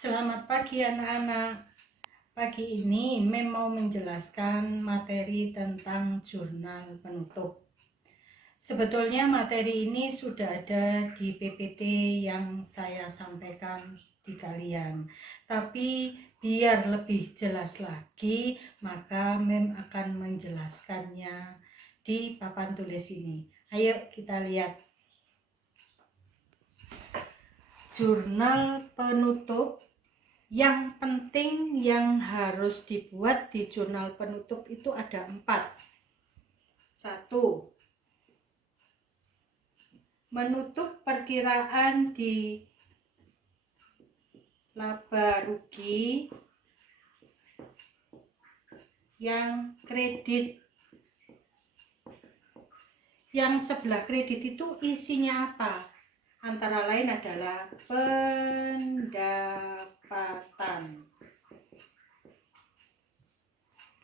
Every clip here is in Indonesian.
Selamat pagi anak-anak. Pagi ini Mem mau menjelaskan materi tentang jurnal penutup. Sebetulnya materi ini sudah ada di PPT yang saya sampaikan di kalian. Tapi biar lebih jelas lagi, maka Mem akan menjelaskannya di papan tulis ini. Ayo kita lihat. Jurnal penutup. Yang penting yang harus dibuat di jurnal penutup itu ada 4. 1. Menutup perkiraan di laba rugi yang kredit. Yang sebelah kredit itu isinya apa? Antara lain adalah pendapatan.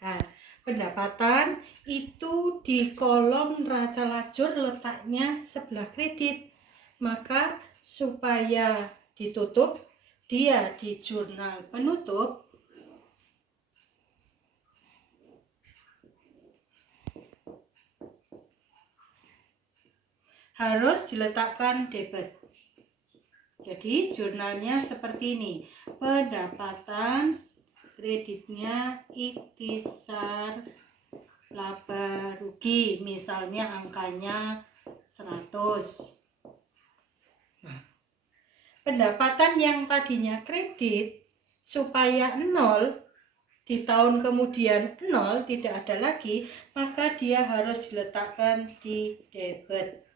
Nah, pendapatan itu di kolom neraca lajur letaknya sebelah kredit. Maka supaya ditutup, dia di jurnal penutup harus diletakkan debit. Jadi jurnalnya seperti ini. Pendapatan, kreditnya ikhtisar laba rugi, misalnya angkanya 100. Pendapatan yang tadinya kredit supaya 0 di tahun kemudian 0 tidak ada lagi, maka dia harus diletakkan di debit.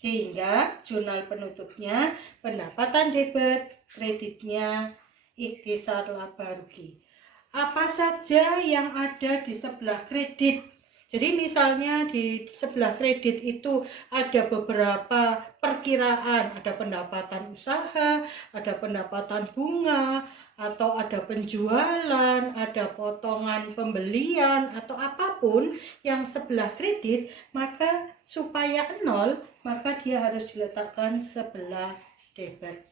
Sehingga jurnal penutupnya pendapatan debit, kreditnya ikhtisar laba rugi. Apa saja yang ada di sebelah kredit? Jadi misalnya di sebelah kredit itu ada beberapa perkiraan, ada pendapatan usaha, ada pendapatan bunga, atau ada penjualan, ada potongan pembelian, atau apapun yang sebelah kredit, maka supaya 0, maka dia harus diletakkan sebelah debit.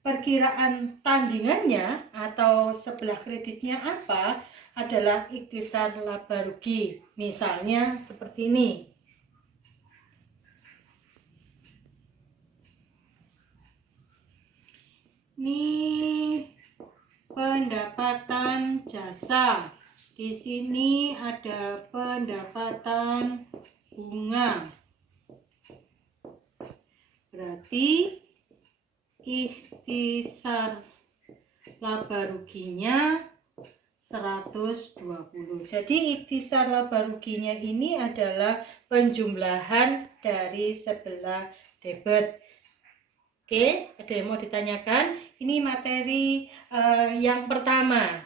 Perkiraan tandingannya atau sebelah kreditnya apa adalah ikhtisar laba rugi. Misalnya seperti ini. Ini pendapatan jasa. Di sini ada pendapatan bunga. Berarti ikhtisar laba ruginya 120. Jadi ikhtisar laba ruginya ini adalah penjumlahan dari sebelah debit. Oke, ada yang mau ditanyakan? Ini materi yang pertama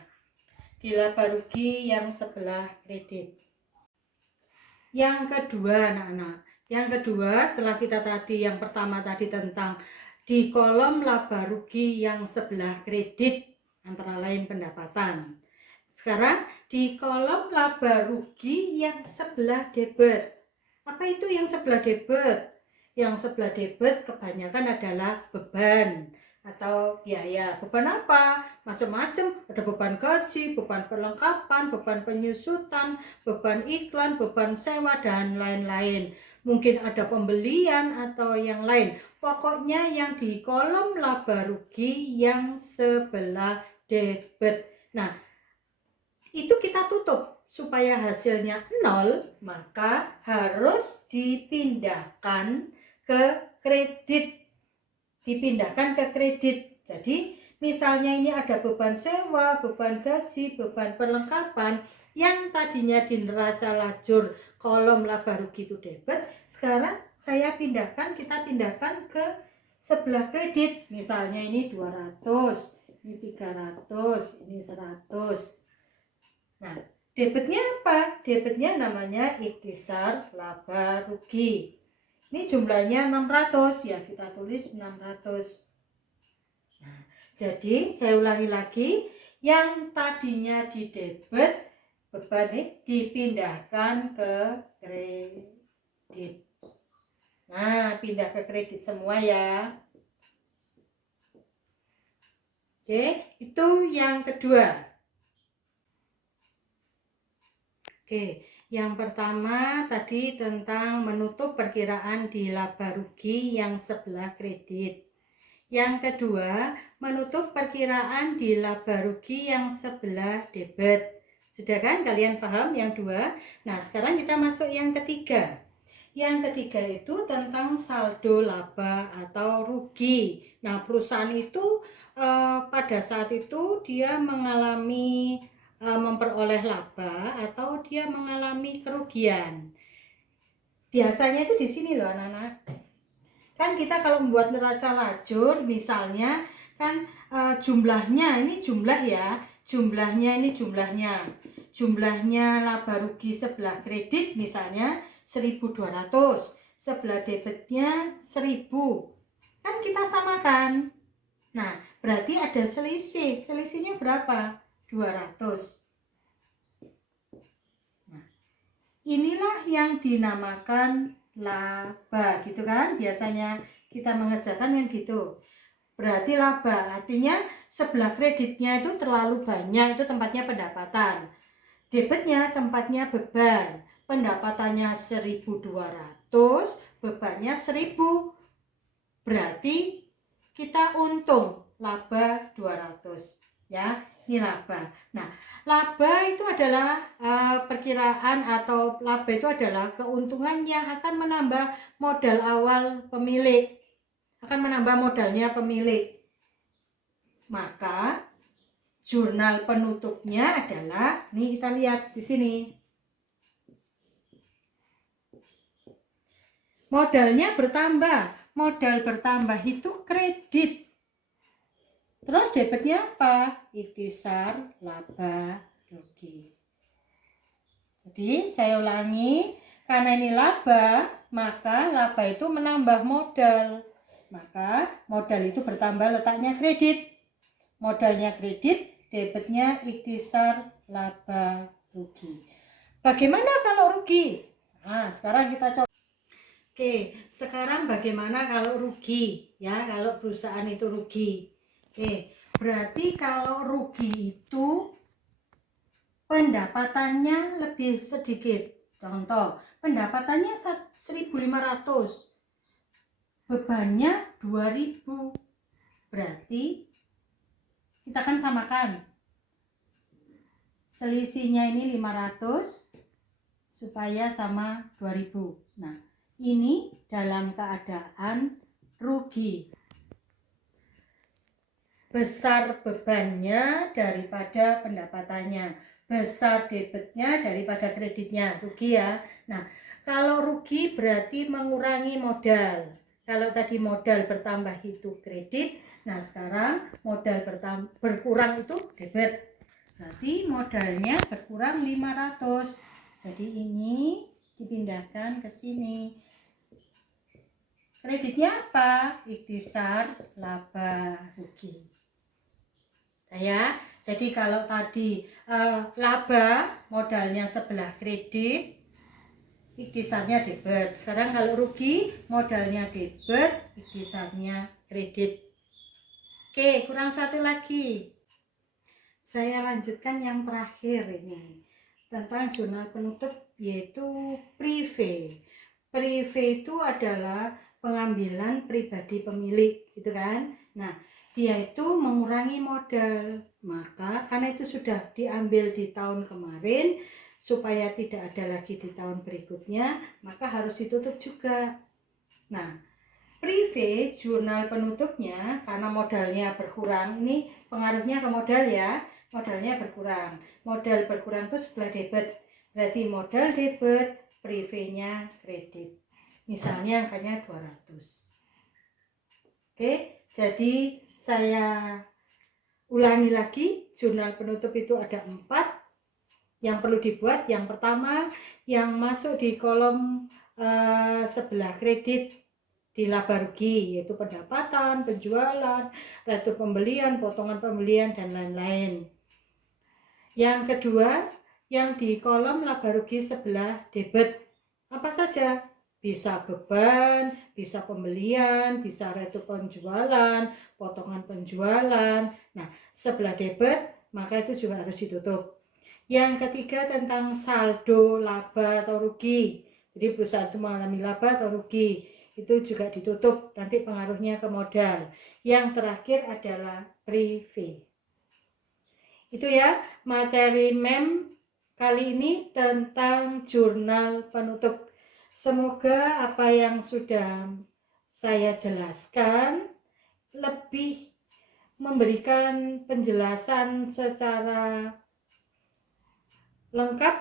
di laba rugi yang sebelah kredit. Yang kedua anak-anak, yang kedua setelah kita tadi yang pertama tadi tentang di kolom laba rugi yang sebelah kredit antara lain pendapatan. Sekarang di kolom laba rugi yang sebelah debit. Apa itu yang sebelah debit? Yang sebelah debit kebanyakan adalah beban atau biaya. Beban apa? Macam-macam. Ada beban gaji, beban perlengkapan, beban penyusutan, beban iklan, beban sewa, dan lain-lain. Mungkin ada pembelian atau yang lain. Pokoknya yang di kolom laba rugi yang sebelah debit. Nah, itu kita tutup supaya hasilnya 0, maka harus dipindahkan ke kredit. Dipindahkan ke kredit. Jadi misalnya ini ada beban sewa, beban gaji, beban perlengkapan yang tadinya di neraca lajur kolom laba rugi itu debit, sekarang kita pindahkan ke sebelah kredit. Misalnya ini 200, ini 300, ini 100. Nah, debitnya apa? Debitnya namanya ikhtisar laba rugi. Ini jumlahnya 600, ya kita tulis 600. Nah, jadi saya ulangi lagi, yang tadinya di debit beban ini dipindahkan ke kredit. Nah, pindah ke kredit semua ya. Oke, itu yang kedua. Oke, yang pertama tadi tentang menutup perkiraan di laba rugi yang sebelah kredit. Yang kedua, menutup perkiraan di laba rugi yang sebelah debit. Sudah kan kalian paham yang dua? Nah, sekarang kita masuk yang ketiga. Yang ketiga itu tentang saldo laba atau rugi. Nah, perusahaan itu pada saat itu dia mengalami memperoleh laba atau dia mengalami kerugian. Biasanya itu di sini loh anak-anak. Kan kita kalau membuat neraca lajur misalnya kan jumlahnya ini jumlah ya, jumlahnya ini jumlahnya laba rugi sebelah kredit misalnya 1.200, sebelah debitnya 1.000, kan kita samakan. Nah, berarti ada selisihnya berapa? 200. Nah, inilah yang dinamakan laba, gitu kan? Biasanya kita mengerjakan yang gitu. Berarti laba, artinya sebelah kreditnya itu terlalu banyak, itu tempatnya pendapatan. Debitnya tempatnya beban, pendapatannya 1.200, bebannya 1.000. Berarti kita untung, laba 200. Ya, ini laba. Nah, laba itu adalah perkiraan atau laba itu adalah keuntungan yang akan menambah modal awal pemilik, akan menambah modalnya pemilik. Maka jurnal penutupnya adalah, nih kita lihat di sini. Modalnya bertambah. Modal bertambah itu kredit. Terus debitnya apa? Ikhtisar laba rugi. Jadi saya ulangi, karena ini laba, maka laba itu menambah modal. Maka modal itu bertambah letaknya kredit. Modalnya kredit, debitnya ikhtisar laba rugi. Bagaimana kalau rugi? Nah, sekarang kita coba. Oke, sekarang bagaimana kalau rugi? Ya, kalau perusahaan itu rugi. Oke, berarti kalau rugi itu pendapatannya lebih sedikit. Contoh, pendapatannya 1.500, bebannya 2.000. Berarti kita akan samakan. Selisihnya ini 500 supaya sama 2.000. Nah, ini dalam keadaan rugi. Besar bebannya daripada pendapatannya, besar debitnya daripada kreditnya, rugi ya. Nah, kalau rugi berarti mengurangi modal. Kalau tadi modal bertambah itu kredit, nah sekarang modal berkurang itu debit. Berarti modalnya berkurang 500. Jadi ini dipindahkan ke sini. Kreditnya apa? Ikhtisar laba rugi. Ya, jadi kalau tadi laba modalnya sebelah kredit, ikhtisarnya debit. Sekarang kalau rugi modalnya debit, ikhtisarnya kredit. Oke, kurang satu lagi. Saya lanjutkan yang terakhir ini tentang jurnal penutup, yaitu privé. Privé itu adalah pengambilan pribadi pemilik, gitu kan. Nah, dia itu mengurangi modal. Maka karena itu sudah diambil di tahun kemarin, supaya tidak ada lagi di tahun berikutnya, maka harus ditutup juga. Nah, privé jurnal penutupnya karena modalnya berkurang, ini pengaruhnya ke modal ya. Modalnya berkurang. Modal berkurang itu sebelah debit. Berarti modal debit, privénya kredit. Misalnya angkanya 200. Oke, jadi saya ulangi lagi, jurnal penutup itu ada 4 yang perlu dibuat. Yang pertama, yang masuk di kolom sebelah kredit di laba rugi, yaitu pendapatan, penjualan, retur pembelian, potongan pembelian, dan lain-lain. Yang kedua, yang di kolom laba rugi sebelah debit, apa saja? Bisa beban, bisa pembelian, bisa retu penjualan, potongan penjualan. Nah, sebelah debit maka itu juga harus ditutup. Yang ketiga tentang saldo laba atau rugi. Jadi perusahaan itu mengalami laba atau rugi, itu juga ditutup, nanti pengaruhnya ke modal. Yang terakhir adalah prive. Itu ya materi MEM kali ini tentang jurnal penutup. Semoga apa yang sudah saya jelaskan lebih memberikan penjelasan secara lengkap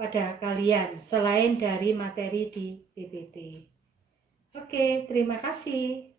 pada kalian selain dari materi di PPT. Oke, terima kasih.